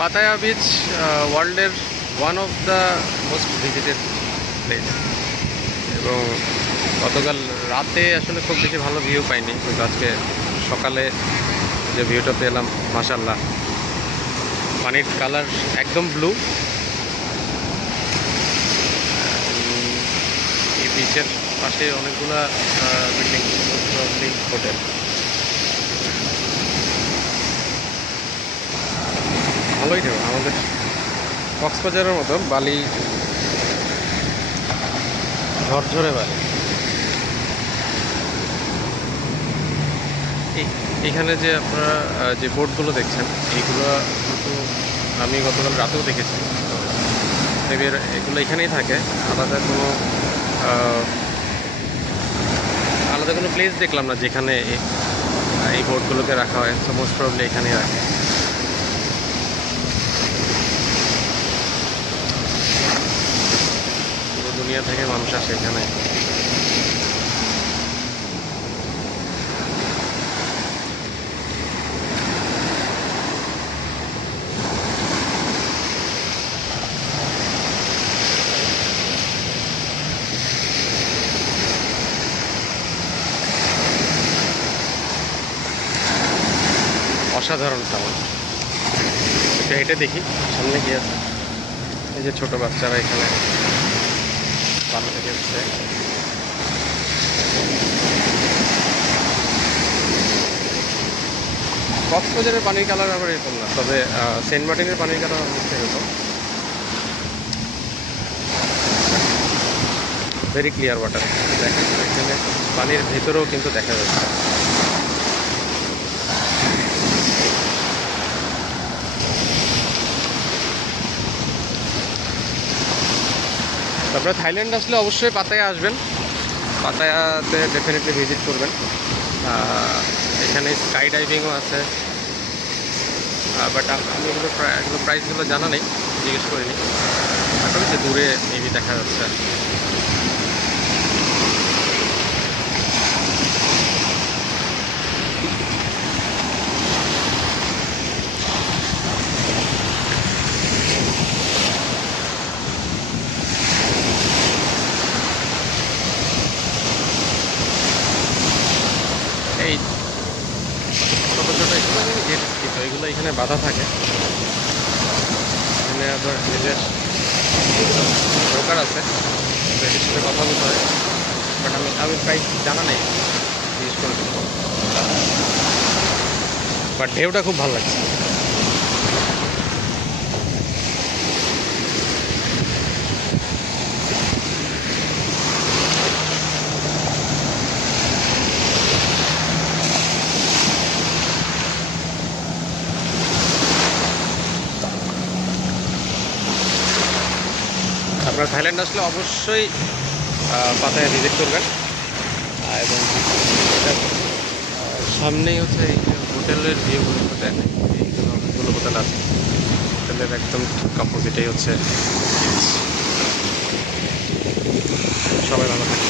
Pattaya beach ওয়ার্ল্ডের one of the most visited place, এবং গতকাল রাতে আসলে খুব বেশি ভালো ভিউ পাইনি, কিন্তু আজকে সকালে যে ভিউটা পেলাম মাশাআল্লাহ। পানির কালার একদম ব্লু। এই বিচের পাশে অনেকগুলা বিল্ডিং, হোটেল। ভালোই দেবো আমাদের কক্সবাজারের মতো বালি, ঝরঝরে বালি। এইখানে যে আপনারা যে বোটগুলো দেখছেন, এইগুলো কিন্তু আমি গতকাল রাতেও দেখেছি। এগুলো এখানেই থাকে, আলাদা কোনো প্লেস দেখলাম না যেখানে এই বোটগুলোকে রাখা হয়। সো মোস্ট প্রবলি এখানেই রাখে। পুরো দুনিয়া থেকে মানুষ আসে এখানে। অসাধারণ সাউন্ড। একটু হেঁটে দেখি সামনে কি আছে। এই যে ছোট বাচ্চারা এখানে পানি থেকে এসছে। কক্সবাজারের পানির কালার আবার এরকম না, তবে সেন্ট মার্টিনের পানির কালার হচ্ছে এরকম ভেরি ক্লিয়ার ওয়াটার। দেখেন এখানে পানির ভেতরেও কিন্তু দেখা যাচ্ছে। তারপরে থাইল্যান্ড আসলে অবশ্যই পাতায়া আসবেন, পাতায়াতে ডেফিনেটলি ভিজিট করবেন। এখানে স্কাই ডাইভিংও আছে, বাট আমি এগুলো প্রাইসগুলো জানা নেই, জিজ্ঞেস করিনি। আসলে যে দূরে মেবি দেখা যাচ্ছে। এই ছোটো ছোটো এগুলো এখানে বাধা থাকে। এখানে আবার নিজের দরকার আছে, এটির সাথে কথা বলতে হয়, বাট আমি প্রাইস জানা নেই, জিজ্ঞেস করে। বাট ঢেউটা খুব ভালো লাগছে। আপনারা থাইল্যান্ড আসলে অবশ্যই পাতায়া ভিজিট করবেন। এবং সামনেই হচ্ছে এই যে হোটেলের ভিউগুলো দেন, এইগুলো অনেকগুলো হোটেল আছে। হোটেলের একদম ঠিক অপোজিটেই হচ্ছে। সবাই ভালো থাকে।